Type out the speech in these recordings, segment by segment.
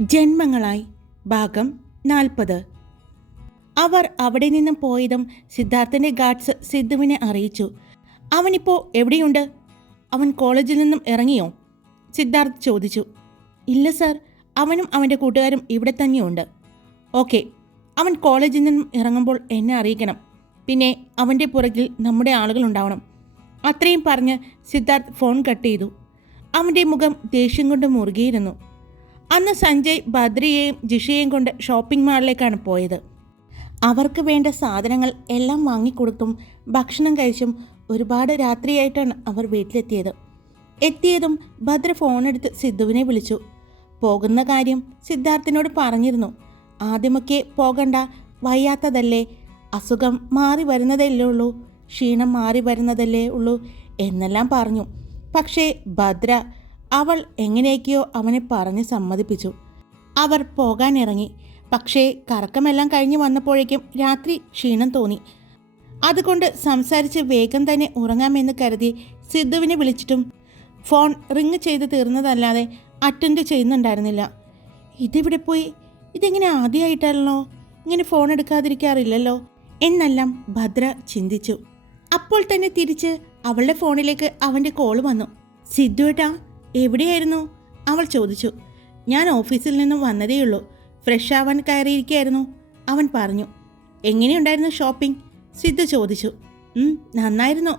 ജന്മങ്ങളായി ഭാഗം 40. അവർ അവിടെ നിന്നും പോയതും സിദ്ധാർത്ഥൻ്റെ ഗാർഡ്സ് സിദ്ധുവിനെ അറിയിച്ചു. അവനിപ്പോൾ എവിടെയുണ്ട്? അവൻ കോളേജിൽ നിന്നും ഇറങ്ങിയോ? സിദ്ധാർത്ഥ് ചോദിച്ചു. ഇല്ല സർ, അവനും അവൻ്റെ കൂട്ടുകാരും ഇവിടെ തന്നെയുണ്ട്. ഓക്കെ, അവൻ കോളേജിൽ നിന്നും ഇറങ്ങുമ്പോൾ എന്നെ അറിയിക്കണം. പിന്നെ അവൻ്റെ പുറകിൽ നമ്മുടെ ആളുകളുണ്ടാവണം. അത്രയും പറഞ്ഞ് സിദ്ധാർത്ഥ് ഫോൺ കട്ട് ചെയ്തു. അവൻ്റെ മുഖം ദേഷ്യം കൊണ്ട് മുറുകിയിരുന്നു. അന്ന് സഞ്ജയ് ബദ്രിയെയും ജിഷയെയും കൊണ്ട് ഷോപ്പിംഗ് മാളിലേക്കാണ് പോയത്. അവർക്ക് വേണ്ട സാധനങ്ങൾ എല്ലാം വാങ്ങിക്കൊടുത്തും ഭക്ഷണം കഴിച്ചും ഒരുപാട് രാത്രിയായിട്ടാണ് അവർ വീട്ടിലെത്തിയത്. എത്തിയതും ഭദ്ര ഫോണെടുത്ത് സിദ്ധുവിനെ വിളിച്ചു. പോകുന്ന കാര്യം സിദ്ധാർത്ഥിനോട് പറഞ്ഞിരുന്നു. ആദ്യമൊക്കെ പോകണ്ട, വയ്യാത്തതല്ലേ, അസുഖം മാറി വരുന്നതല്ലേ ഉള്ളൂ, ക്ഷീണം മാറി വരുന്നതല്ലേ ഉള്ളൂ എന്നെല്ലാം പറഞ്ഞു. പക്ഷേ ഭദ്ര അവൾ എങ്ങനെയൊക്കെയോ അവനെ പറഞ്ഞ് സമ്മതിപ്പിച്ചു. അവർ പോകാനിറങ്ങി. പക്ഷേ കറക്കമെല്ലാം കഴിഞ്ഞ് വന്നപ്പോഴേക്കും രാത്രി ക്ഷീണം തോന്നി. അതുകൊണ്ട് സംസാരിച്ച് വേഗം തന്നെ ഉറങ്ങാമെന്ന് കരുതി സിദ്ധുവിനെ വിളിച്ചിട്ടും ഫോൺ റിങ് ചെയ്ത് തീർന്നതല്ലാതെ അറ്റൻഡ് ചെയ്യുന്നുണ്ടായിരുന്നില്ല. ഇതിവിടെ പോയി, ഇതെങ്ങനെ ആദ്യമായിട്ടാണല്ലോ, ഇങ്ങനെ ഫോൺ എടുക്കാതിരിക്കാറില്ലല്ലോ എന്നെല്ലാം ഭദ്ര ചിന്തിച്ചു. അപ്പോൾ തന്നെ തിരിച്ച് അവളുടെ ഫോണിലേക്ക് അവൻ്റെ കോള് വന്നു. സിദ്ധുവേട്ടാ, എവിടെയായിരുന്നു? അവൾ ചോദിച്ചു. ഞാൻ ഓഫീസിൽ നിന്നും വന്നതേയുള്ളൂ, ഫ്രഷ് ആവാൻ കയറിയിരിക്കുകയായിരുന്നു, അവൻ പറഞ്ഞു. എങ്ങനെയുണ്ടായിരുന്നു ഷോപ്പിംഗ്? സിദ്ധു ചോദിച്ചു. നന്നായിരുന്നു,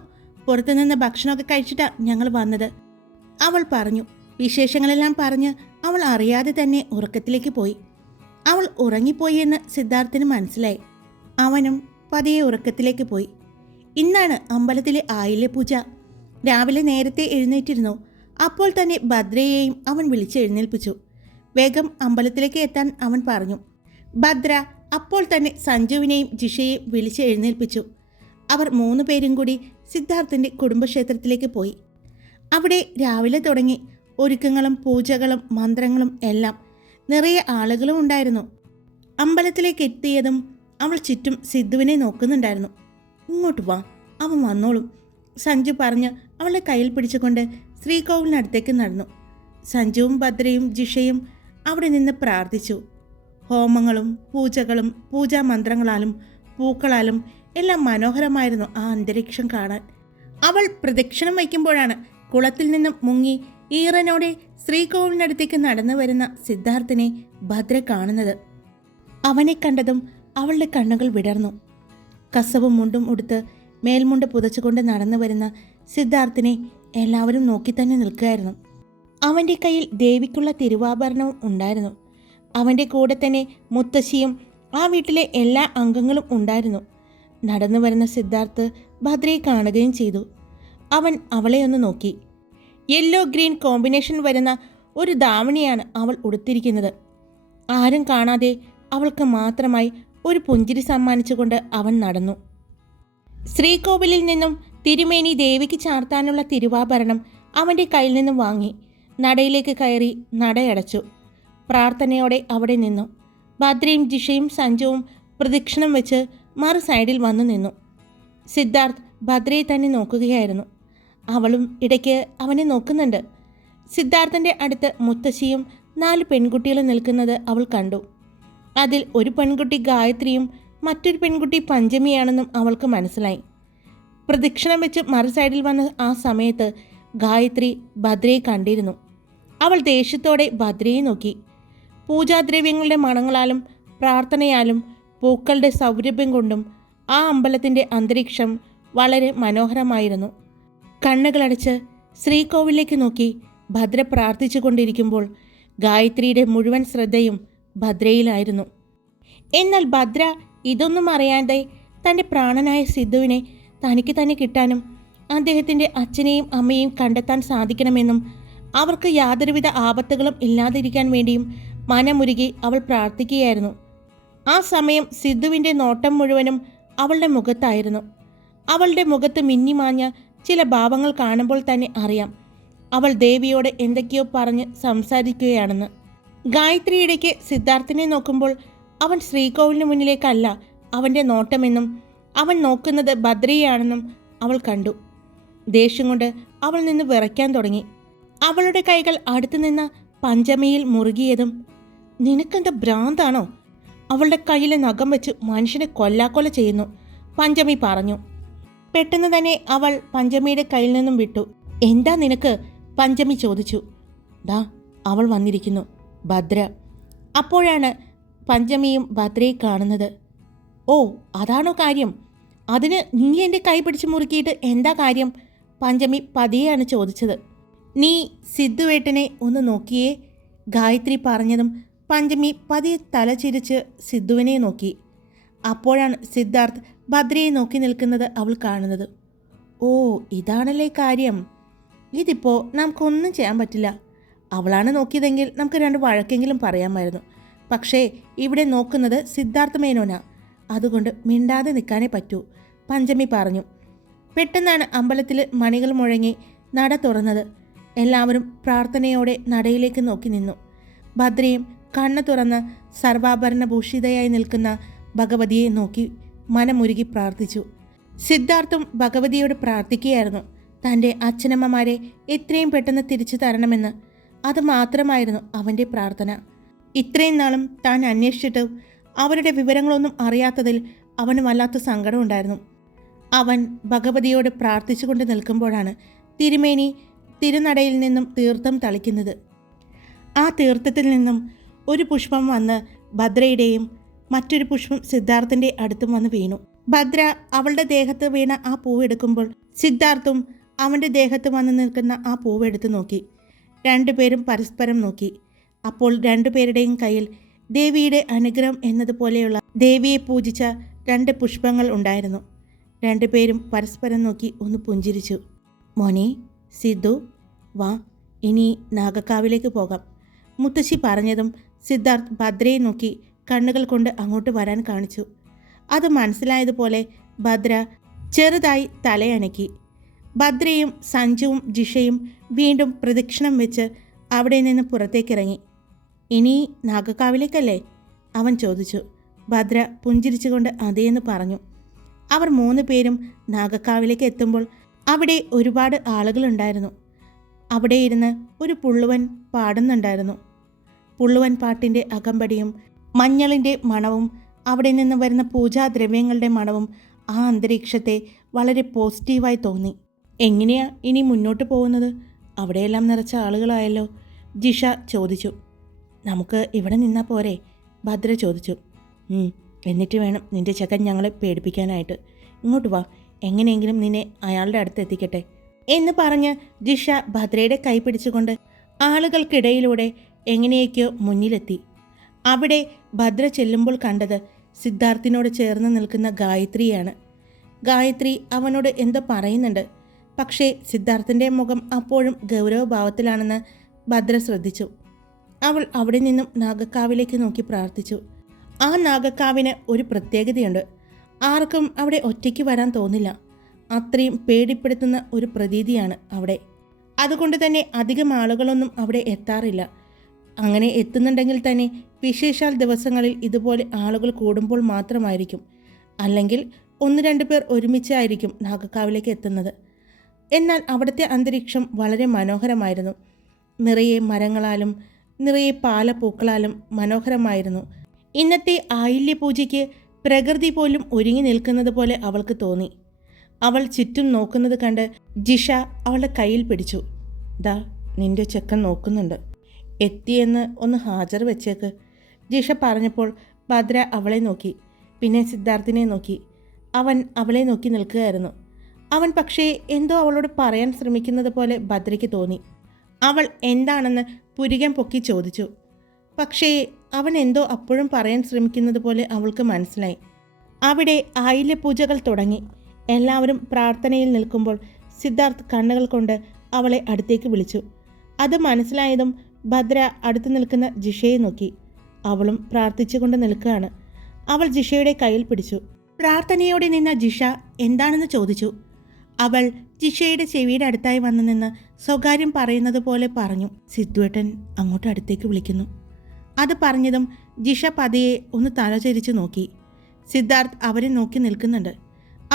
പുറത്തുനിന്ന് ഭക്ഷണമൊക്കെ കഴിച്ചിട്ടാണ് ഞങ്ങൾ വന്നത്, അവൾ പറഞ്ഞു. വിശേഷങ്ങളെല്ലാം പറഞ്ഞ് അവൾ അറിയാതെ തന്നെ ഉറക്കത്തിലേക്ക് പോയി. അവൾ ഉറങ്ങിപ്പോയി എന്ന് സിദ്ധാർത്ഥിന് മനസ്സിലായി. അവനും പതിയെ ഉറക്കത്തിലേക്ക് പോയി. ഇന്നാണ് അമ്പലത്തിലെ ആയില്യ പൂജ. രാവിലെ നേരത്തെ എഴുന്നേറ്റിരുന്നു. അപ്പോൾ തന്നെ ഭദ്രയെയും അവൻ വിളിച്ചെഴുന്നേൽപ്പിച്ചു. വേഗം അമ്പലത്തിലേക്ക് എത്താൻ അവൻ പറഞ്ഞു. ഭദ്ര അപ്പോൾ തന്നെ സഞ്ജുവിനെയും ജിഷയെയും വിളിച്ചെഴുന്നേൽപ്പിച്ചു. അവർ 3 പേരും കൂടി സിദ്ധാർത്ഥിൻ്റെ കുടുംബക്ഷേത്രത്തിലേക്ക് പോയി. അവിടെ രാവിലെ തുടങ്ങി ഒരുക്കങ്ങളും പൂജകളും മന്ത്രങ്ങളും എല്ലാം. നിറയെ ആളുകളും ഉണ്ടായിരുന്നു. അമ്പലത്തിലേക്ക് എത്തിയതും അവൾ ചുറ്റും സിദ്ധുവിനെ നോക്കുന്നുണ്ടായിരുന്നു. ഇങ്ങോട്ട് വാ, അവൻ വന്നോളും, സഞ്ജു പറഞ്ഞ് അവളുടെ കയ്യിൽ പിടിച്ചുകൊണ്ട് ശ്രീകോവിലിനടുത്തേക്ക് നടന്നു. സഞ്ജുവും ഭദ്രയും ജിഷയും അവിടെ നിന്ന് പ്രാർത്ഥിച്ചു. ഹോമങ്ങളും പൂജകളും പൂജാമന്ത്രങ്ങളാലും പൂക്കളാലും എല്ലാം മനോഹരമായിരുന്നു ആ അന്തരീക്ഷം കാണാൻ. അവൾ പ്രദക്ഷിണം വയ്ക്കുമ്പോഴാണ് കുളത്തിൽ നിന്നും മുങ്ങി ഈറനോടെ ശ്രീകോവിലിനടുത്തേക്ക് നടന്നു വരുന്ന സിദ്ധാർത്ഥിനെ ഭദ്ര കാണുന്നത്. അവനെ കണ്ടതും അവളുടെ കണ്ണുകൾ വിടർന്നു. കസവും മുണ്ടും ഉടുത്ത് മേൽമുണ്ട് പുതച്ചുകൊണ്ട് നടന്നു വരുന്ന സിദ്ധാർത്ഥിനെ എല്ലാവരും നോക്കി തന്നെ നിൽക്കുകയായിരുന്നു. അവൻ്റെ കയ്യിൽ ദേവിക്കുള്ള തിരുവാഭരണവും ഉണ്ടായിരുന്നു. അവൻ്റെ കൂടെ തന്നെ മുത്തശ്ശിയും ആ വീട്ടിലെ എല്ലാ അംഗങ്ങളും ഉണ്ടായിരുന്നു. നടന്നു വരുന്ന സിദ്ധാർത്ഥ് ഭദ്രയെ കാണുകയും ചെയ്തു. അവൻ അവളെ ഒന്ന് നോക്കി. യെല്ലോ ഗ്രീൻ കോമ്പിനേഷൻ വരുന്ന ഒരു ധാവണിയാണ് അവൾ ഉടുത്തിരിക്കുന്നത്. ആരും കാണാതെ അവൾക്ക് മാത്രമായി ഒരു പുഞ്ചിരി സമ്മാനിച്ചുകൊണ്ട് അവൻ നടന്നു. ശ്രീകോവിലിൽ നിന്നും തിരുമേനി ദേവിക്ക് ചാർത്താനുള്ള തിരുവാഭരണം അവൻ്റെ കയ്യിൽ നിന്നും വാങ്ങി നടയിലേക്ക് കയറി നടയടച്ചു. പ്രാർത്ഥനയോടെ അവിടെ നിന്നു. ഭദ്രയും ജിഷയും സഞ്ജുവും പ്രദക്ഷിണം വെച്ച് മറു സൈഡിൽ വന്നു നിന്നു. സിദ്ധാർത്ഥ് ഭദ്രയെ തന്നെ നോക്കുകയായിരുന്നു. അവളും ഇടയ്ക്ക് അവനെ നോക്കുന്നുണ്ട്. സിദ്ധാർത്ഥൻ്റെ അടുത്ത് മുത്തശ്ശിയും 4 പെൺകുട്ടികളും നിൽക്കുന്നത് അവൾ കണ്ടു. അതിൽ ഒരു പെൺകുട്ടി ഗായത്രിയും മറ്റൊരു പെൺകുട്ടി പഞ്ചമിയാണെന്നും അവൾക്ക് മനസ്സിലായി. പ്രദക്ഷിണം വെച്ച് മറു സൈഡിൽ വന്ന ആ സമയത്ത് ഗായത്രി ഭദ്രയെ കണ്ടിരുന്നു. അവൾ ദേഷ്യത്തോടെ ഭദ്രയെ നോക്കി. പൂജാദ്രവ്യങ്ങളുടെ മണങ്ങളാലും പ്രാർത്ഥനയാലും പൂക്കളുടെ സൗരഭ്യം കൊണ്ടും ആ അമ്പലത്തിൻ്റെ അന്തരീക്ഷം വളരെ മനോഹരമായിരുന്നു. കണ്ണുകളടച്ച് ശ്രീകോവിലേക്ക് നോക്കി ഭദ്ര പ്രാർത്ഥിച്ചു കൊണ്ടിരിക്കുമ്പോൾ ഗായത്രിയുടെ മുഴുവൻ ശ്രദ്ധയും ഭദ്രയിലായിരുന്നു. എന്നാൽ ഭദ്ര ഇതൊന്നും അറിയാതെ തൻ്റെ പ്രാണനായ സിദ്ധുവിനെ തനിക്ക് തന്നെ കിട്ടാനും അദ്ദേഹത്തിൻ്റെ അച്ഛനെയും അമ്മയെയും കണ്ടെത്താൻ സാധിക്കണമെന്നും അവർക്ക് യാതൊരുവിധ ആപത്തുകളും ഇല്ലാതിരിക്കാൻ വേണ്ടിയും മനമുരുകി അവൾ പ്രാർത്ഥിക്കുകയായിരുന്നു. ആ സമയം സിദ്ധുവിൻ്റെ നോട്ടം മുഴുവനും അവളുടെ മുഖത്തായിരുന്നു. അവളുടെ മുഖത്ത് മിന്നിമാഞ്ഞ ചില ഭാവങ്ങൾ കാണുമ്പോൾ തന്നെ അറിയാം അവൾ ദേവിയോട് എന്തൊക്കെയോ പറഞ്ഞ് സംസാരിക്കുകയാണെന്ന്. ഗായത്രി ഇടയ്ക്ക് സിദ്ധാർത്ഥിനെ നോക്കുമ്പോൾ അവൻ ശ്രീകോവിലിന് മുന്നിലേക്കല്ല അവൻ്റെ നോട്ടമെന്നും അവൻ നോക്കുന്നത് ഭദ്രയെയാണെന്നും അവൾ കണ്ടു. ദേഷ്യം കൊണ്ട് അവൾ നിന്ന് വിറയ്ക്കാൻ തുടങ്ങി. അവളുടെ കൈകൾ അടുത്തുനിന്ന് പഞ്ചമിയിൽ മുറുകിയതും നിനക്കെന്താ ഭ്രാന്താണോ? അവളുടെ കയ്യിലെ നഖം വെച്ച് മനുഷ്യനെ കൊല്ലാക്കൊല ചെയ്യുന്നു, പഞ്ചമി പറഞ്ഞു. പെട്ടെന്ന് തന്നെ അവൾ പഞ്ചമിയുടെ കയ്യിൽ നിന്നും വിട്ടു. എന്താ നിനക്ക്? പഞ്ചമി ചോദിച്ചു. ദാ അവൾ വന്നിരിക്കുന്നു, ഭദ്ര. അപ്പോഴാണ് പഞ്ചമിയും ഭദ്രയെ കാണുന്നത്. ഓ, അതാണോ കാര്യം? അതിന് നീ എൻ്റെ കൈ പിടിച്ച് മുറുക്കിയിട്ട് എന്താ കാര്യം? പഞ്ചമി പതിയെയാണ് ചോദിച്ചത്. നീ സിദ്ധുവേട്ടനെ ഒന്ന് നോക്കിയേ, ഗായത്രി പറഞ്ഞതും പഞ്ചമി പതിയെ തല ചിരിച്ച് സിദ്ധുവിനെ നോക്കി. അപ്പോഴാണ് സിദ്ധാർത്ഥ് ഭദ്രയെ നോക്കി നിൽക്കുന്നത് അവൾ കാണുന്നത്. ഓ, ഇതാണല്ലേ കാര്യം. ഇതിപ്പോൾ നമുക്കൊന്നും ചെയ്യാൻ പറ്റില്ല. അവളാണ് നോക്കിയതെങ്കിൽ നമുക്ക് 2 വഴക്കെങ്കിലും പറയാമായിരുന്നു. പക്ഷേ ഇവിടെ നോക്കുന്നത് സിദ്ധാർത്ഥ മേനോനാ, അതുകൊണ്ട് മിണ്ടാതെ നിൽക്കാനേ പറ്റൂ, പഞ്ചമി പറഞ്ഞു. പെട്ടെന്നാണ് അമ്പലത്തിൽ മണികൾ മുഴങ്ങി നട തുറന്നത്. എല്ലാവരും പ്രാർത്ഥനയോടെ നടയിലേക്ക് നോക്കി നിന്നു. ഭദ്രയും കണ്ണ് തുറന്ന് സർവാഭരണഭൂഷിതയായി നിൽക്കുന്ന ഭഗവതിയെ നോക്കി മനമുരുകി പ്രാർത്ഥിച്ചു. സിദ്ധാർത്ഥും ഭഗവതിയോട് പ്രാർത്ഥിക്കുകയായിരുന്നു, തൻ്റെ അച്ഛനമ്മമാരെ എത്രയും പെട്ടെന്ന് തിരിച്ചു തരണമെന്ന്. അതുമാത്രമായിരുന്നു അവൻ്റെ പ്രാർത്ഥന. ഇത്രയും നാളും താൻ അന്വേഷിച്ചിട്ടും അവരുടെ വിവരങ്ങളൊന്നും അറിയാത്തതിൽ അവന് വല്ലാത്ത സങ്കടമുണ്ടായിരുന്നു. അവൻ ഭഗവതിയോട് പ്രാർത്ഥിച്ചുകൊണ്ട് നിൽക്കുമ്പോഴാണ് തിരുമേനി തിരുനടയിൽ നിന്നും തീർത്ഥം തളിക്കുന്നത്. ആ തീർത്ഥത്തിൽ നിന്നും ഒരു പുഷ്പം വന്ന് ഭദ്രയുടെയും മറ്റൊരു പുഷ്പം സിദ്ധാർത്ഥിൻ്റെ അടുത്തും വന്ന് വീണു. ഭദ്ര അവളുടെ ദേഹത്ത് വീണ ആ പൂവെടുക്കുമ്പോൾ സിദ്ധാർത്ഥും അവൻ്റെ ദേഹത്ത് വന്ന് നിൽക്കുന്ന ആ പൂവെടുത്ത് നോക്കി. 2 പേരും പരസ്പരം നോക്കി. അപ്പോൾ 2 പേരുടെയും കയ്യിൽ ദേവിയുടെ അനുഗ്രഹം എന്നതുപോലെയുള്ള ദേവിയെ പൂജിച്ച 2 പുഷ്പങ്ങൾ ഉണ്ടായിരുന്നു. 2 പേരും പരസ്പരം നോക്കി ഒന്ന് പുഞ്ചിരിച്ചു. മോനെ സിദ്ധു, വാ, ഇനി നാഗക്കാവിലേക്ക് പോകാം, മുത്തശ്ശി പറഞ്ഞതും സിദ്ധാർത്ഥ് ഭദ്രയെ നോക്കി കണ്ണുകൾ കൊണ്ട് അങ്ങോട്ട് വരാൻ കാണിച്ചു. അത് മനസ്സിലായതുപോലെ ഭദ്ര ചെറുതായി തലയണക്കി. ഭദ്രയും സഞ്ജുവും ജിഷയും വീണ്ടും പ്രദക്ഷിണം വെച്ച് അവിടെ നിന്ന് പുറത്തേക്കിറങ്ങി. ഇനി നാഗക്കാവിലേക്കല്ലേ? അവൻ ചോദിച്ചു. ഭദ്ര പുഞ്ചിരിച്ചുകൊണ്ട് അതേന്ന് പറഞ്ഞു. അവർ 3 പേരും നാഗക്കാവിലേക്ക് എത്തുമ്പോൾ അവിടെ ഒരുപാട് ആളുകളുണ്ടായിരുന്നു. അവിടെ ഇരുന്ന് ഒരു പുള്ളുവൻ പാടുന്നുണ്ടായിരുന്നു. പുള്ളുവൻ പാട്ടിൻ്റെ അകമ്പടിയും മഞ്ഞളിൻ്റെ മണവും അവിടെ നിന്ന് വരുന്ന പൂജാദ്രവ്യങ്ങളുടെ മണവും ആ അന്തരീക്ഷത്തെ വളരെ പോസിറ്റീവായി തോന്നി. എങ്ങനെയാ ഇനി മുന്നോട്ട് പോകുന്നത്? അവിടെയെല്ലാം നിറച്ച ആളുകളായല്ലോ, ജിഷ ചോദിച്ചു. നമുക്ക് ഇവിടെ നിന്നാൽ പോരെ? ഭദ്ര ചോദിച്ചു. എന്നിട്ട് വേണം നിൻ്റെ ചെക്കൻ ഞങ്ങളെ പേടിപ്പിക്കാനായിട്ട്. ഇങ്ങോട്ട് വാ, എങ്ങനെയെങ്കിലും നിന്നെ അയാളുടെ അടുത്ത് എത്തിക്കട്ടെ എന്ന് പറഞ്ഞ് ജിഷ ഭദ്രയുടെ കൈ പിടിച്ചുകൊണ്ട് ആളുകൾക്കിടയിലൂടെ എങ്ങനെയൊക്കെയോ മുന്നിലെത്തി. അവിടെ ഭദ്ര ചെല്ലുമ്പോൾ കണ്ടത് സിദ്ധാർത്ഥിനോട് ചേർന്ന് നിൽക്കുന്ന ഗായത്രിയാണ്. ഗായത്രി അവനോട് എന്തോ പറയുന്നുണ്ട്. പക്ഷേ സിദ്ധാർത്ഥിൻ്റെ മുഖം അപ്പോഴും ഗൗരവഭാവത്തിലാണെന്ന് ഭദ്ര ശ്രദ്ധിച്ചു. അവൾ അവിടെ നിന്നും നാഗക്കാവിലേക്ക് നോക്കി പ്രാർത്ഥിച്ചു. ആ നാഗക്കാവിന് ഒരു പ്രത്യേകതയുണ്ട്. ആർക്കും അവിടെ ഒറ്റയ്ക്ക് വരാൻ തോന്നില്ല. അത്രയും പേടിപ്പെടുത്തുന്ന ഒരു പ്രതീതിയാണ് അവിടെ. അതുകൊണ്ട് തന്നെ അധികം ആളുകളൊന്നും അവിടെ എത്താറില്ല. അങ്ങനെ എത്തുന്നുണ്ടെങ്കിൽ തന്നെ വിശേഷാൽ ദിവസങ്ങളിൽ ഇതുപോലെ ആളുകൾ കൂടുമ്പോൾ മാത്രമായിരിക്കും. അല്ലെങ്കിൽ 1-2 പേർ ഒരുമിച്ചായിരിക്കും നാഗക്കാവിലേക്ക് എത്തുന്നത്. എന്നാൽ അവിടുത്തെ അന്തരീക്ഷം വളരെ മനോഹരമായിരുന്നു. നിറയെ മരങ്ങളാലും നിറയെ പാലപ്പൂക്കളാലും മനോഹരമായിരുന്നു. ഇന്നത്തെ ആയില്യ പൂജയ്ക്ക് പ്രകൃതി പോലും ഒരുങ്ങി നിൽക്കുന്നത് പോലെ അവൾക്ക് തോന്നി. അവൾ ചുറ്റും നോക്കുന്നത് കണ്ട് ജിഷ അവളുടെ കയ്യിൽ പിടിച്ചു. ദാ നിന്റെ ചെക്കൻ നോക്കുന്നുണ്ട്, എത്തിയെന്ന് ഒന്ന് ഹാജർ വെച്ചേക്ക്, ജിഷ പറഞ്ഞപ്പോൾ ഭദ്ര അവളെ നോക്കി. പിന്നെ സിദ്ധാർത്ഥിനെ നോക്കി. അവൻ അവളെ നോക്കി നിൽക്കുകയായിരുന്നു. അവൻ പക്ഷേ എന്തോ അവളോട് പറയാൻ ശ്രമിക്കുന്നത് പോലെ ഭദ്രയ്ക്ക് തോന്നി. അവൾ എന്താണെന്ന് പുരികം പൊക്കി ചോദിച്ചു. പക്ഷേ അവൻ എന്തോ അപ്പോഴും പറയാൻ ശ്രമിക്കുന്നത് പോലെ അവൾക്ക് മനസ്സിലായി. അവിടെ ആയില്യ പൂജകൾ തുടങ്ങി. എല്ലാവരും പ്രാർത്ഥനയിൽ നിൽക്കുമ്പോൾ സിദ്ധാർത്ഥ് കണ്ണുകൾ കൊണ്ട് അവളെ അടുത്തേക്ക് വിളിച്ചു. അത് മനസ്സിലായതും ഭദ്ര അടുത്ത് നിൽക്കുന്ന ജിഷയെ നോക്കി. അവളും പ്രാർത്ഥിച്ചുകൊണ്ട് നിൽക്കുകയാണ്. അവൾ ജിഷയുടെ കയ്യിൽ പിടിച്ചു. പ്രാർത്ഥനയോടെ നിന്ന ജിഷ എന്താണെന്ന് ചോദിച്ചു. അവൾ ജിഷയുടെ ചെവിയുടെ അടുത്തായി വന്നു നിന്ന് സ്വകാര്യം പറയുന്നത് പോലെ പറഞ്ഞു. സിദ്ധുവേട്ടൻ അങ്ങോട്ട് അടുത്തേക്ക് വിളിക്കുന്നു. അത് പറഞ്ഞതും ജിഷ പതിയെ ഒന്ന് തലചരിച്ച് നോക്കി. സിദ്ധാർത്ഥ് അവരെ നോക്കി നിൽക്കുന്നുണ്ട്.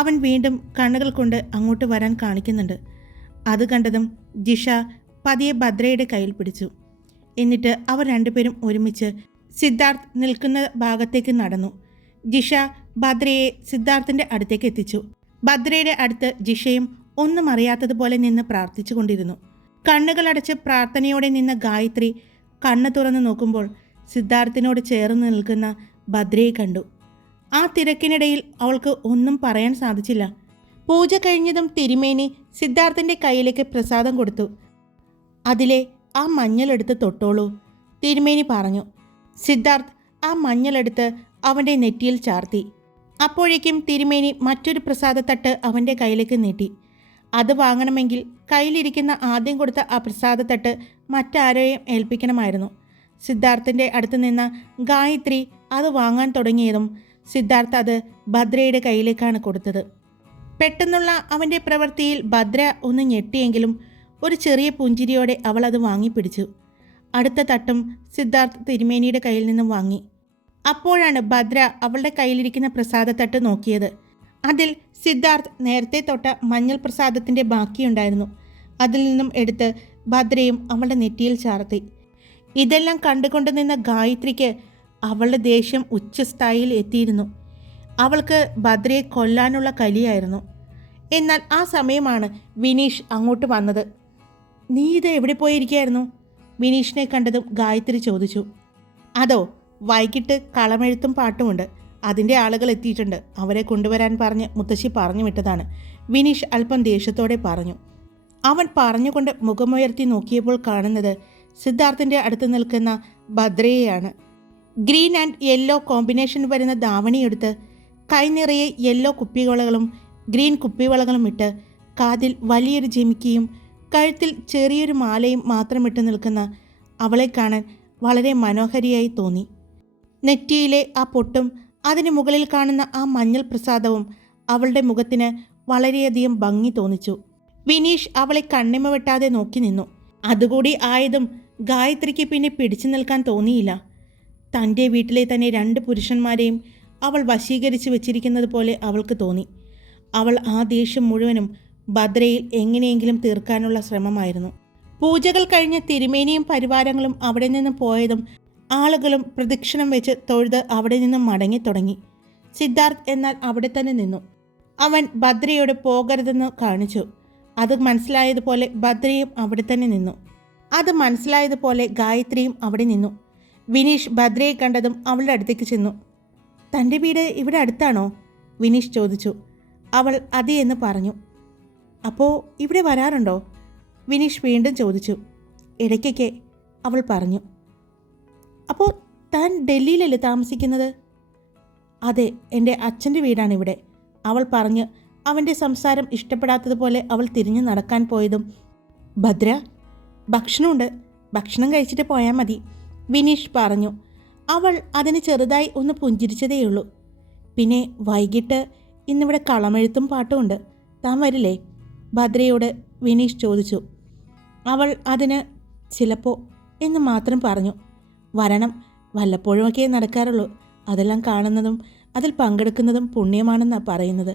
അവൻ വീണ്ടും കണ്ണുകൾ കൊണ്ട് അങ്ങോട്ട് വരാൻ കാണിക്കുന്നുണ്ട്. അത് കണ്ടതും ജിഷ പതിയെ ഭദ്രയുടെ കയ്യിൽ പിടിച്ചു. എന്നിട്ട് അവർ 2 പേരും ഒരുമിച്ച് സിദ്ധാർത്ഥ് നിൽക്കുന്ന ഭാഗത്തേക്ക് നടന്നു. ജിഷ ഭദ്രയെ സിദ്ധാർത്ഥിൻ്റെ അടുത്തേക്ക് എത്തിച്ചു. ഭദ്രയുടെ അടുത്ത് ജിഷയും ഒന്നും അറിയാത്തതുപോലെ നിന്ന് പ്രാർത്ഥിച്ചു കൊണ്ടിരുന്നു. കണ്ണുകളടച്ച് പ്രാർത്ഥനയോടെ നിന്ന ഗായത്രി കണ്ണ് തുറന്നു നോക്കുമ്പോൾ സിദ്ധാർത്ഥിനോട് ചേർന്ന് നിൽക്കുന്ന ഭദ്രയെ കണ്ടു. ആ തിരക്കിനിടയിൽ അവൾക്ക് ഒന്നും പറയാൻ സാധിച്ചില്ല. പൂജ കഴിഞ്ഞതും തിരുമേനി സിദ്ധാർത്ഥിൻ്റെ കയ്യിലേക്ക് പ്രസാദം കൊടുത്തു. അതിലെ ആ മഞ്ഞളെടുത്ത് തൊട്ടോളൂ, തിരുമേനി പറഞ്ഞു. സിദ്ധാർത്ഥ് ആ മഞ്ഞളെടുത്ത് അവൻ്റെ നെറ്റിയിൽ ചാർത്തി. അപ്പോഴേക്കും തിരുമേനി മറ്റൊരു പ്രസാദത്തട്ട് അവൻ്റെ കയ്യിലേക്ക് നീട്ടി. അത് വാങ്ങണമെങ്കിൽ കയ്യിലിരിക്കുന്ന ആദ്യം കൊടുത്ത ആ പ്രസാദത്തട്ട് മറ്റാരെയും ഏൽപ്പിക്കണമായിരുന്നു. സിദ്ധാർത്ഥിൻ്റെ അടുത്ത് നിന്ന ഗായത്രി അത് വാങ്ങാൻ തുടങ്ങിയതും സിദ്ധാർത്ഥ് അത് ഭദ്രയുടെ കയ്യിലേക്കാണ് കൊടുത്തത്. പെട്ടെന്നുള്ള അവൻ്റെ പ്രവൃത്തിയിൽ ഭദ്ര ഒന്ന് ഞെട്ടിയെങ്കിലും ഒരു ചെറിയ പുഞ്ചിരിയോടെ അവൾ അത് വാങ്ങിപ്പിടിച്ചു. അടുത്ത തട്ടും സിദ്ധാർത്ഥ് തിരുമേനിയുടെ കയ്യിൽ നിന്നും വാങ്ങി. അപ്പോഴാണ് ഭദ്ര അവളുടെ കയ്യിലിരിക്കുന്ന പ്രസാദത്തട്ട് നോക്കിയത്. അതിൽ സിദ്ധാർത്ഥ് നേരത്തെ തൊട്ട മഞ്ഞൾ പ്രസാദത്തിൻ്റെ ബാക്കിയുണ്ടായിരുന്നു. അതിൽ നിന്നും എടുത്ത് ഭദ്രയും അവളുടെ നെറ്റിയിൽ ചാർത്തി. ഇതെല്ലാം കണ്ടുകൊണ്ട് നിന്ന ഗായത്രിക്ക് അവളുടെ ദേഷ്യം ഉച്ചസ്ഥായിയിൽ എത്തിയിരുന്നു. അവൾക്ക് ഭദ്രയെ കൊല്ലാനുള്ള കലിയായിരുന്നു. എന്നാൽ ആ സമയമാണ് വിനീഷ് അങ്ങോട്ട് വന്നത്. നീ ഇത് എവിടെ പോയിരിക്കുകയായിരുന്നു? വിനീഷിനെ കണ്ടതും ഗായത്രി ചോദിച്ചു. അതോ, വൈകിട്ട് കളമെഴുത്തും പാട്ടുമുണ്ട്, അതിൻ്റെ ആളുകൾ എത്തിയിട്ടുണ്ട്, അവരെ കൊണ്ടുവരാൻ പറഞ്ഞ് മുത്തശ്ശി പറഞ്ഞു വിട്ടതാണ്, വിനീഷ് അല്പം ദേഷ്യത്തോടെ പറഞ്ഞു. അവൻ പറഞ്ഞുകൊണ്ട് മുഖമുയർത്തി നോക്കിയപ്പോൾ കാണുന്നത് സിദ്ധാർത്ഥിൻ്റെ അടുത്ത് നിൽക്കുന്ന ഭദ്രയെയാണ്. ഗ്രീൻ ആൻഡ് യെല്ലോ കോമ്പിനേഷൻ വരുന്ന ധാവണിയെടുത്ത് കൈ നിറയെ യെല്ലോ കുപ്പിവളകളും ഗ്രീൻ കുപ്പിവളകളും ഇട്ട് കാതിൽ വലിയൊരു ജിമിക്കിയും കഴുത്തിൽ ചെറിയൊരു മാലയും മാത്രമിട്ട് നിൽക്കുന്ന അവളെ കാണാൻ വളരെ മനോഹരിയായി തോന്നി. നെറ്റിയിലെ ആ പൊട്ടും അതിന് മുകളിൽ കാണുന്ന ആ മഞ്ഞൾ പ്രസാദവും അവളുടെ മുഖത്തിന് വളരെയധികം ഭംഗി തോന്നിച്ചു. വിനീഷ് അവളെ കണ്ണിമ വെട്ടാതെ നോക്കി നിന്നു. അതുകൂടി ആയതും ഗായത്രിക്ക് പിന്നെ പിടിച്ചു നിൽക്കാൻ തോന്നിയില്ല. തൻ്റെ വീട്ടിലെ തന്നെ 2 പുരുഷന്മാരെയും അവൾ വശീകരിച്ച് വെച്ചിരിക്കുന്നത് പോലെ അവൾക്ക് തോന്നി. അവൾ ആ ദേഷ്യം മുഴുവനും ഭദ്രയിൽ എങ്ങനെയെങ്കിലും തീർക്കാനുള്ള ശ്രമമായിരുന്നു. പൂജകൾ കഴിഞ്ഞ് തിരുമേനിയും പരിവാരങ്ങളും അവിടെ നിന്നും പോയതും ആളുകളും പ്രദക്ഷിണം വെച്ച് തൊഴുത് അവിടെ നിന്നും മടങ്ങിത്തുടങ്ങി. സിദ്ധാർത്ഥ് എന്നാൽ അവിടെ തന്നെ നിന്നു. അവൻ ഭദ്രയോട് പോകരുതെന്ന് കാണിച്ചു. അത് മനസ്സിലായതുപോലെ ഭദ്രയും അവിടെ തന്നെ നിന്നു. അത് മനസ്സിലായതുപോലെ ഗായത്രിയും അവിടെ നിന്നു. വിനീഷ് ഭദ്രയെ കണ്ടതും അവളുടെ അടുത്തേക്ക് ചെന്നു. തൻ്റെ വീട് ഇവിടെ അടുത്താണോ? വിനീഷ് ചോദിച്ചു. അവൾ അതെ എന്ന് പറഞ്ഞു. അപ്പോൾ ഇവിടെ വരാറുണ്ടോ? വിനീഷ് വീണ്ടും ചോദിച്ചു. ഇടയ്ക്കൊക്കെ, അവൾ പറഞ്ഞു. അപ്പോൾ താൻ ഡൽഹിയിലല്ലേ താമസിക്കുന്നത്? അതെ, എൻ്റെ അച്ഛൻ്റെ വീടാണിവിടെ, അവൾ പറഞ്ഞ് അവൻ്റെ സംസാരം ഇഷ്ടപ്പെടാത്തതുപോലെ അവൾ തിരിഞ്ഞു നടക്കാൻ പോയതും ഭദ്ര, ഭക്ഷണമുണ്ട്, ഭക്ഷണം കഴിച്ചിട്ട് പോയാൽ മതി, വിനീഷ് പറഞ്ഞു. അവൾ അതിന് ചെറുതായി ഒന്ന് പുഞ്ചിരിച്ചതേയുള്ളൂ. പിന്നെ വൈകിട്ട് ഇന്നിവിടെ കളമെഴുത്തും പാട്ടുമുണ്ട്, താൻ വരില്ലേ? ഭദ്രയോട് വിനീഷ് ചോദിച്ചു. അവൾ അതിന് ചിലപ്പോൾ എന്ന് മാത്രം പറഞ്ഞു. വരണം, വല്ലപ്പോഴുമൊക്കെ നടക്കാറുള്ളൂ, അതെല്ലാം കാണുന്നതും അതിൽ പങ്കെടുക്കുന്നതും പുണ്യമാണെന്നാണ് പറയുന്നത്.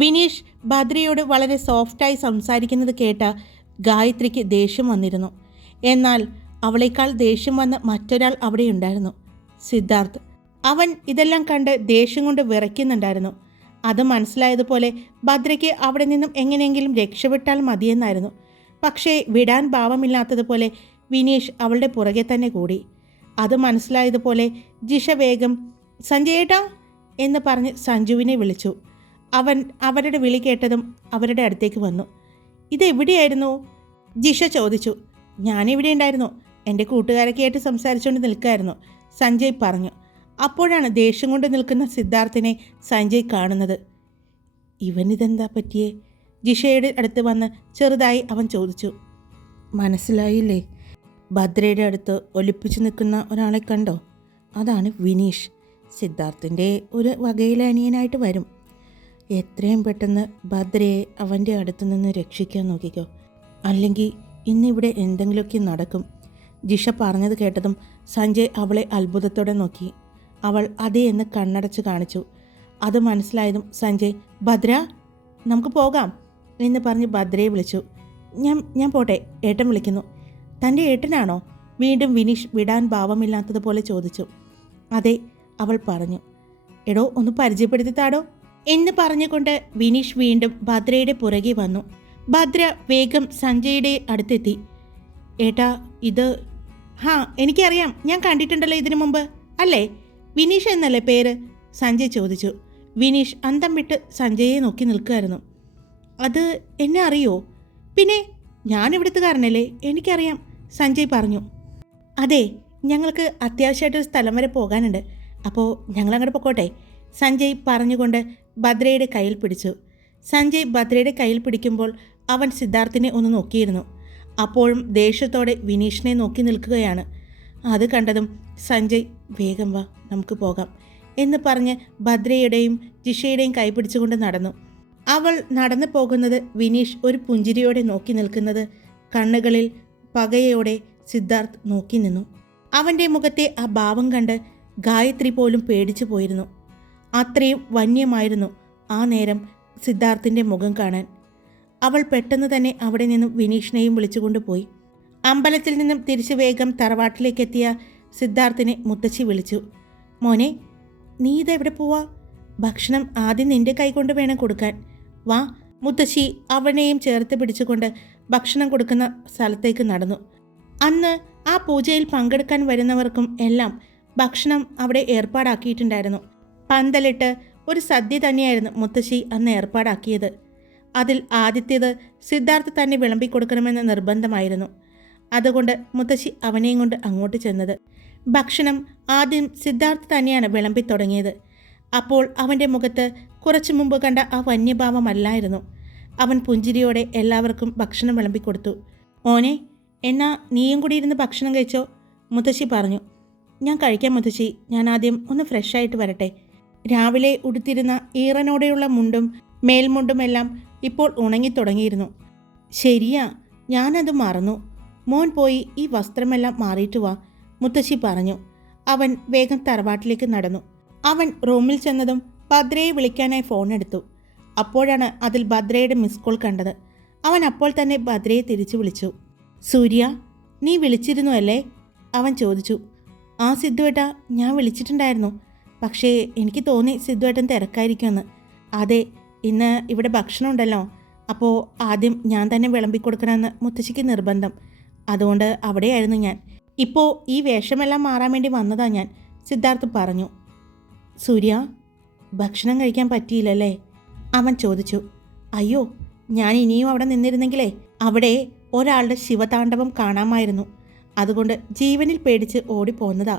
വിനീഷ് ഭദ്രയോട് വളരെ സോഫ്റ്റായി സംസാരിക്കുന്നത് കേട്ട ഗായത്രിക്ക് ദേഷ്യം വന്നിരുന്നു. എന്നാൽ അവളേക്കാൾ ദേഷ്യം വന്ന മറ്റൊരാൾ അവിടെയുണ്ടായിരുന്നു, സിദ്ധാർത്ഥ്. അവൻ ഇതെല്ലാം കണ്ട് ദേഷ്യം കൊണ്ട് വിറയ്ക്കുന്നുണ്ടായിരുന്നു. അത് മനസ്സിലായതുപോലെ ഭദ്രയ്ക്ക് അവിടെ നിന്നും എങ്ങനെയെങ്കിലും രക്ഷപ്പെട്ടാൽ മതിയെന്നായിരുന്നു. പക്ഷേ വിടാൻ ഭാവമില്ലാത്തതുപോലെ വിനീഷ് അവളുടെ പുറകെ തന്നെ കൂടി. അത് മനസ്സിലായതുപോലെ ജിഷ വേഗം സഞ്ജയേട്ടാ എന്ന് പറഞ്ഞ് സഞ്ജുവിനെ വിളിച്ചു. അവൻ അവരുടെ വിളി കേട്ടതും അവരുടെ അടുത്തേക്ക് വന്നു. ഇതെവിടെയായിരുന്നു? ജിഷ ചോദിച്ചു. ഞാനിവിടെ ഉണ്ടായിരുന്നു, എൻ്റെ കൂട്ടുകാരൊക്കെ ആയിട്ട് സംസാരിച്ചുകൊണ്ട് നിൽക്കായിരുന്നു, സഞ്ജയ് പറഞ്ഞു. അപ്പോഴാണ് ദേഷ്യം കൊണ്ട് നിൽക്കുന്ന സിദ്ധാർത്ഥിനെ സഞ്ജയ് കാണുന്നത്. ഇവനിതെന്താ പറ്റിയേ? ജിഷയുടെ അടുത്ത് വന്ന് ചെറുതായി അവൻ ചോദിച്ചു. മനസ്സിലായില്ലേ? ഭദ്രയുടെ അടുത്ത് ഒലിപ്പിച്ചു നിൽക്കുന്ന ഒരാളെ കണ്ടോ? അതാണ് വിനീഷ്. സിദ്ധാർത്ഥിൻ്റെ ഒരു വകയിലെ അനിയനായിട്ട് വരും. എത്രയും പെട്ടെന്ന് ഭദ്രയെ അവൻ്റെ അടുത്ത് നിന്ന് രക്ഷിക്കാൻ നോക്കിക്കോ, അല്ലെങ്കിൽ ഇന്നിവിടെ എന്തെങ്കിലുമൊക്കെ നടക്കും. ജിഷ പറഞ്ഞത് കേട്ടതും സഞ്ജയ് അവളെ അത്ഭുതത്തോടെ നോക്കി. അവൾ അതേ എന്ന് കണ്ണടച്ച് കാണിച്ചു. അത് മനസ്സിലായതും സഞ്ജയ്, ഭദ്ര, നമുക്ക് പോകാം എന്ന് പറഞ്ഞ് ഭദ്രയെ വിളിച്ചു. ഞാൻ പോട്ടെ, ഏട്ടൻ വിളിക്കുന്നു. തൻ്റെ ഏട്ടനാണോ? വീണ്ടും വിനീഷ് വിടാൻ ഭാവമില്ലാത്തതുപോലെ ചോദിച്ചു. അതെ, അവൾ പറഞ്ഞു. എടോ, ഒന്ന് പരിചയപ്പെടുത്തി താടോ എന്ന് പറഞ്ഞുകൊണ്ട് വിനീഷ് വീണ്ടും ഭദ്രയുടെ പുറകെ വന്നു. ഭദ്ര വേഗം സഞ്ജയുടെ അടുത്തെത്തി. ഏട്ടാ, ഇത് എനിക്കറിയാം, ഞാൻ കണ്ടിട്ടുണ്ടല്ലോ ഇതിനു മുമ്പ്, അല്ലേ? വിനീഷ് എന്നല്ലേ പേര്? സഞ്ജയ് ചോദിച്ചു. വിനീഷ് അന്തം വിട്ട് സഞ്ജയെ നോക്കി നിൽക്കുമായിരുന്നു. അത് എന്നെ അറിയോ? പിന്നെ ഞാനിവിടുത്തുകാരനല്ലേ, എനിക്കറിയാം, സഞ്ജയ് പറഞ്ഞു. അതെ, ഞങ്ങൾക്ക് അത്യാവശ്യമായിട്ടൊരു സ്ഥലം വരെ പോകാനുണ്ട്, അപ്പോൾ ഞങ്ങളങ്ങോട്ട് പൊക്കോട്ടെ, സഞ്ജയ് പറഞ്ഞുകൊണ്ട് ഭദ്രയുടെ കയ്യിൽ പിടിച്ചു. സഞ്ജയ് ഭദ്രയുടെ കയ്യിൽ പിടിക്കുമ്പോൾ അവൻ സിദ്ധാർത്ഥിനെ ഒന്ന് നോക്കിയിരുന്നു. അപ്പോഴും ദേഷ്യത്തോടെ വിനീഷിനെ നോക്കി നിൽക്കുകയാണ്. അത് കണ്ടതും സഞ്ജയ് വേഗം വാ, നമുക്ക് പോകാം എന്ന് പറഞ്ഞ് ഭദ്രയുടെയും ജിഷയുടെയും കൈ പിടിച്ചുകൊണ്ട് നടന്നു. അവൾ നടന്നു പോകുന്നത് വിനീഷ് ഒരു പുഞ്ചിരിയോടെ നോക്കി നിൽക്കുന്നത് കണ്ണുകളിൽ പകയോടെ സിദ്ധാർത്ഥ് നോക്കി നിന്നു. അവൻ്റെ മുഖത്തെ ആ ഭാവം കണ്ട് ഗായത്രി പോലും പേടിച്ചു പോയിരുന്നു. അത്രയും വന്യമായിരുന്നു ആ നേരം സിദ്ധാർത്ഥിൻ്റെ മുഖം കാണാൻ. അവൾ പെട്ടെന്ന് തന്നെ അവിടെ നിന്നും വിനീഷിനെയും വിളിച്ചുകൊണ്ട് പോയി. അമ്പലത്തിൽ നിന്നും തിരിച്ചു വേഗം തറവാട്ടിലേക്കെത്തിയ സിദ്ധാർത്ഥിനെ മുത്തശ്ശി വിളിച്ചു. മോനെ, നീ ഇതെവിടെ പോവാ? ഭക്ഷണം ആദ്യം നിന്റെ കൈകൊണ്ട് വേണം കൊടുക്കാൻ. വാ. മുത്തശ്ശി അവനെയും ചേർത്ത് പിടിച്ചുകൊണ്ട് ഭക്ഷണം കൊടുക്കുന്ന സ്ഥലത്തേക്ക് നടന്നു. അന്ന് ആ പൂജയിൽ പങ്കെടുക്കാൻ വരുന്നവർക്കും എല്ലാം ഭക്ഷണം അവിടെ ഏർപ്പാടാക്കിയിട്ടുണ്ടായിരുന്നു. പന്തലിട്ട് ഒരു സദ്യ തന്നെയായിരുന്നു മുത്തശ്ശി അന്ന് ഏർപ്പാടാക്കിയത്. അതിൽ ആദ്യത്തേത് സിദ്ധാർത്ഥ് തന്നെ വിളമ്പിക്കൊടുക്കണമെന്ന് നിർബന്ധമായിരുന്നു. അതുകൊണ്ട് മുത്തശ്ശി അവനെയും കൊണ്ട് അങ്ങോട്ട് ചെന്നത്. ഭക്ഷണം ആദ്യം സിദ്ധാർത്ഥ് തന്നെയാണ് വിളമ്പി തുടങ്ങിയത്. അപ്പോൾ അവൻ്റെ മുഖത്ത് കുറച്ചു മുമ്പ് കണ്ട ആ വന്യഭാവമല്ലായിരുന്നു. അവൻ പുഞ്ചിരിയോടെ എല്ലാവർക്കും ഭക്ഷണം വിളമ്പിക്കൊടുത്തു. മോനെ, എന്നാ നീയും കൂടി ഇരുന്ന് ഭക്ഷണം കഴിച്ചോ? മുത്തശ്ശി പറഞ്ഞു. ഞാൻ കഴിക്കാം മുത്തശ്ശി, ഞാൻ ആദ്യം ഒന്ന് ഫ്രഷായിട്ട് വരട്ടെ. രാവിലെ ഉടുത്തിരുന്ന ഈറനോടെയുള്ള മുണ്ടും മേൽമുണ്ടുമെല്ലാം ഇപ്പോൾ ഉണങ്ങിത്തുടങ്ങിയിരുന്നു. ശരിയാ, ഞാനത് മറന്നു. മോൻ പോയി ഈ വസ്ത്രമെല്ലാം മാറിയിട്ട് വാ, മുത്തശ്ശി പറഞ്ഞു. അവൻ വേഗം തറവാട്ടിലേക്ക് നടന്നു. അവൻ റൂമിൽ ചെന്നതും ഭദ്രയെ വിളിക്കാനായി ഫോൺ എടുത്തു. അപ്പോഴാണ് അതിൽ ഭദ്രയുടെ മിസ് കോൾ കണ്ടത്. അവൻ അപ്പോൾ തന്നെ ഭദ്രയെ തിരിച്ചു വിളിച്ചു. സൂര്യ, നീ വിളിച്ചിരുന്നു അല്ലേ? അവൻ ചോദിച്ചു. ആ സിദ്ധുവേട്ടാ, ഞാൻ വിളിച്ചിട്ടുണ്ടായിരുന്നു. പക്ഷേ എനിക്ക് തോന്നി സിദ്ധുവേട്ടൻ തിരക്കായിരിക്കുമെന്ന്. അതെ, ഇന്ന് ഇവിടെ ഭക്ഷണം ഉണ്ടല്ലോ, അപ്പോൾ ആദ്യം ഞാൻ തന്നെ വിളമ്പിക്കൊടുക്കണമെന്ന് മുത്തശ്ശിക്ക് നിർബന്ധം. അതുകൊണ്ട് അവിടെയായിരുന്നു ഞാൻ. ഇപ്പോൾ ഈ വേഷമെല്ലാം മാറാൻ വേണ്ടി വന്നതാ ഞാൻ, സിദ്ധാർത്ഥ് പറഞ്ഞു. സൂര്യ, ഭക്ഷണം കഴിക്കാൻ പറ്റിയില്ലല്ലേ? അവൻ ചോദിച്ചു. അയ്യോ, ഞാൻ ഇനിയും അവിടെ നിന്നിരുന്നെങ്കിലേ അവിടെ ഒരാളുടെ ശിവതാണ്ഡവം കാണാമായിരുന്നു. അതുകൊണ്ട് ജീവനിൽ പേടിച്ച് ഓടിപ്പോന്നതാ,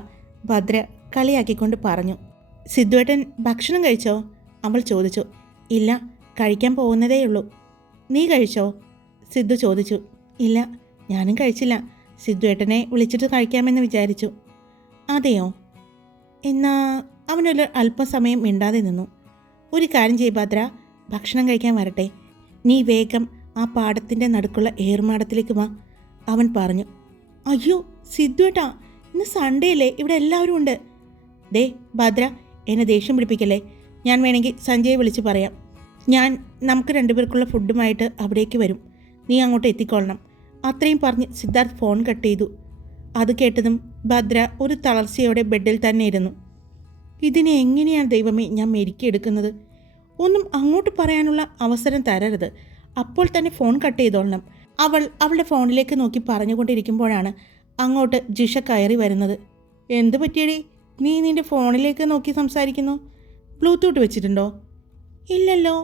ഭദ്ര കളിയാക്കിക്കൊണ്ട് പറഞ്ഞു. സിദ്ധുവേട്ടൻ ഭക്ഷണം കഴിച്ചോ? അവൾ ചോദിച്ചു. ഇല്ല, കഴിക്കാൻ പോകുന്നതേയുള്ളൂ. നീ കഴിച്ചോ? സിദ്ധു ചോദിച്ചു. ഇല്ല, ഞാനും കഴിച്ചില്ല. സിദ്ധുവേട്ടനെ വിളിച്ചിട്ട് കഴിക്കാമെന്ന് വിചാരിച്ചു. അതെയോ? എന്നാ അവനൊരു അല്പസമയം മിണ്ടാതെ നിന്നു. ഒരു കാര്യം ചെയ്യ് ഭദ്ര, ഭക്ഷണം കഴിക്കാൻ വരട്ടെ. നീ വേഗം ആ പാടത്തിൻ്റെ നടുക്കുള്ള ഏർമാടത്തിലേക്ക് വാ, അവൻ പറഞ്ഞു. അയ്യോ സിദ്ധുവേട്ടാ, ഇന്ന് സൺഡേ അല്ലേ, ഇവിടെ എല്ലാവരും ഉണ്ട്. ദേ ഭദ്ര, എന്നെ ദേഷ്യം പിടിപ്പിക്കല്ലേ. ഞാൻ വേണമെങ്കിൽ സഞ്ജയെ വിളിച്ച് പറയാം. നമുക്ക് രണ്ടുപേർക്കുള്ള ഫുഡുമായിട്ട് അവിടേക്ക് വരും. നീ അങ്ങോട്ട് എത്തിക്കൊള്ളണം. അത്രയും പറഞ്ഞ് സിദ്ധാർത്ഥ് ഫോൺ കട്ട് ചെയ്തു. അത് കേട്ടതും ഭദ്ര ഒരു തളർച്ചയോടെ ബെഡിൽ തന്നെ ഇരുന്നു. ഇതിനെ എങ്ങനെയാണ് ദൈവമേ ഞാൻ മെരുക്കിയെടുക്കുന്നത്? ഒന്നും അങ്ങോട്ട് പറയാനുള്ള അവസരം തരരുത്. അപ്പോൾ തന്നെ ഫോൺ കട്ട് ചെയ്തോളണം. അവൾ അവളുടെ ഫോണിലേക്ക് നോക്കി പറഞ്ഞുകൊണ്ടിരിക്കുമ്പോഴാണ് അങ്ങോട്ട് ജിഷ കയറി വരുന്നത്. എന്ത് പറ്റിയടി, നീ നിൻ്റെ ഫോണിലേക്ക് നോക്കി സംസാരിക്കുന്നു? ബ്ലൂടൂത്ത് വെച്ചിട്ടുണ്ടോ? ഇല്ലല്ലോ.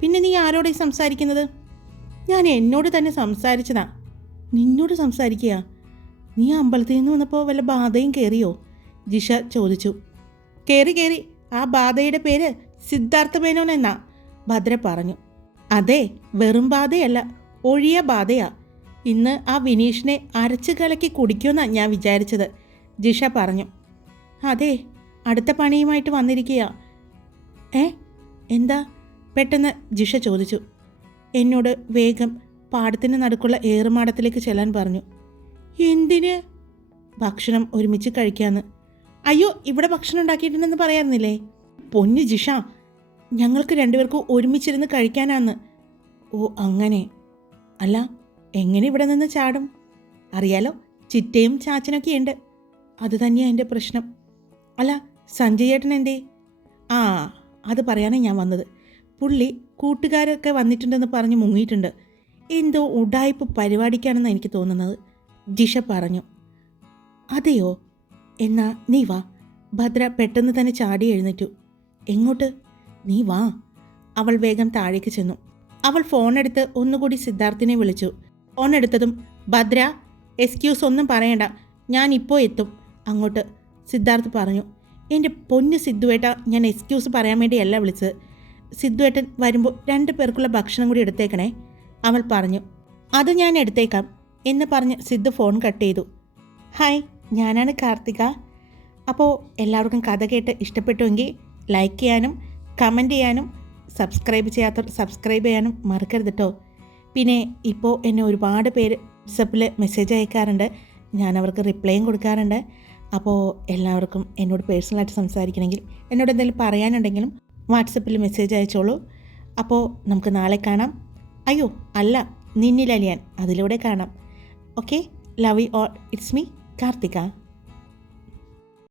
പിന്നെ നീ ആരോടെ സംസാരിക്കുന്നത്? ഞാൻ എന്നോട് തന്നെ സംസാരിച്ചതാ. നിന്നോട് സംസാരിക്കുക? നീ അമ്പലത്തിൽ നിന്ന് വന്നപ്പോൾ വല്ല ബാധയും കയറിയോ? ജിഷ ചോദിച്ചു. കയറി. ആ ബാധയുടെ പേര് സിദ്ധാർത്ഥ മേനോൻ എന്നാ, ഭദ്ര പറഞ്ഞു. അതെ, വെറും ബാധയല്ല, ഒഴിയ ബാധയാ. ഇന്ന് ആ വിനീഷിനെ അരച്ച് കലക്കി കുടിക്കുമെന്നാണ് ഞാൻ വിചാരിച്ചത്, ജിഷ പറഞ്ഞു. അതെ, അടുത്ത പണിയുമായിട്ട് വന്നിരിക്കുക. എന്താ? പെട്ടെന്ന് ജിഷ ചോദിച്ചു. എന്നോട് വേഗം പാടത്തിന് നടുക്കുള്ള ഏറുമാടത്തിലേക്ക് ചെല്ലാൻ പറഞ്ഞു. എന്തിന്? ഭക്ഷണം ഒരുമിച്ച് കഴിക്കാമെന്ന്. അയ്യോ, ഇവിടെ ഭക്ഷണം ഉണ്ടാക്കിയിട്ടുണ്ടെന്ന് പറയാറുന്നില്ലേ? പൊന്നു ജിഷ, ഞങ്ങൾക്ക് രണ്ടുപേർക്കും ഒരുമിച്ചിരുന്ന് കഴിക്കാനാന്ന്. ഓ അങ്ങനെ. അല്ല, എങ്ങനെ ഇവിടെ നിന്ന് ചാടും? അറിയാലോ, ചിറ്റയും ചാച്ചനൊക്കെ ഉണ്ട്. അത് തന്നെയാണ് എൻ്റെ പ്രശ്നം. അല്ല, സഞ്ജയ് ഏട്ടൻ എന്തേ? ആ, അത് പറയാനാണ് ഞാൻ വന്നത്. പുള്ളി കൂട്ടുകാരൊക്കെ വന്നിട്ടുണ്ടെന്ന് പറഞ്ഞ് മുങ്ങിയിട്ടുണ്ട്. എന്തോ ഉഡായിപ്പ് പരിപാടിക്കാണെന്ന് എനിക്ക് തോന്നുന്നത്, ജിഷ പറഞ്ഞു. അതെയോ? എന്നാ നീ വാ. ഭദ്ര പെട്ടെന്ന് തന്നെ ചാടി എഴുന്നേറ്റു. എങ്ങോട്ട്? നീ വാ. അവൾ വേഗം താഴേക്ക് ചെന്നു. അവൾ ഫോണെടുത്ത് ഒന്നുകൂടി സിദ്ധാർത്ഥിനെ വിളിച്ചു. ഫോൺ എടുത്തതും, ഭദ്ര, എക്സ്ക്യൂസ് ഒന്നും പറയണ്ട, ഞാൻ ഇപ്പോൾ എത്തും അങ്ങോട്ട്, സിദ്ധാർത്ഥ് പറഞ്ഞു. എൻ്റെ പൊന്ന് സിദ്ധുവേട്ട, ഞാൻ എക്സ്ക്യൂസ് പറയാൻ വേണ്ടിയല്ല വിളിച്ചത്. സിദ്ധുവേട്ടൻ വരുമ്പോൾ 2 പേർക്കുള്ള ഭക്ഷണം കൂടി എടുത്തേക്കണേ, അവൾ പറഞ്ഞു. അത് ഞാൻ എടുത്തേക്കാം എന്ന് പറഞ്ഞ് സിദ്ധു ഫോൺ കട്ട് ചെയ്തു. ഹായ്, ഞാനാണ് കാർത്തിക. അപ്പോൾ എല്ലാവർക്കും കഥ കേട്ട് ഇഷ്ടപ്പെട്ടുവെങ്കിൽ ലൈക്ക് ചെയ്യാനും കമൻറ്റ് ചെയ്യാനും സബ്സ്ക്രൈബ് ചെയ്യാത്തവർ സബ്സ്ക്രൈബ് ചെയ്യാനും മറക്കരുത് കേട്ടോ. പിന്നെ ഇപ്പോൾ എന്നെ ഒരുപാട് പേര് വാട്സപ്പിൽ മെസ്സേജ് അയക്കാറുണ്ട്, ഞാൻ അവർക്ക് റിപ്ലൈയും കൊടുക്കാറുണ്ട്. അപ്പോൾ എല്ലാവർക്കും എന്നോട് പേഴ്സണലായിട്ട് സംസാരിക്കണമെങ്കിൽ, എന്നോട് എന്തെങ്കിലും പറയാനുണ്ടെങ്കിലും വാട്സപ്പിൽ മെസ്സേജ് അയച്ചോളൂ. അപ്പോൾ നമുക്ക് നാളെ കാണാം. അയ്യോ അല്ല, നിന്നിലലിയാൻ, അതിലൂടെ കാണാം. Okay, love you all. It's me Karthika.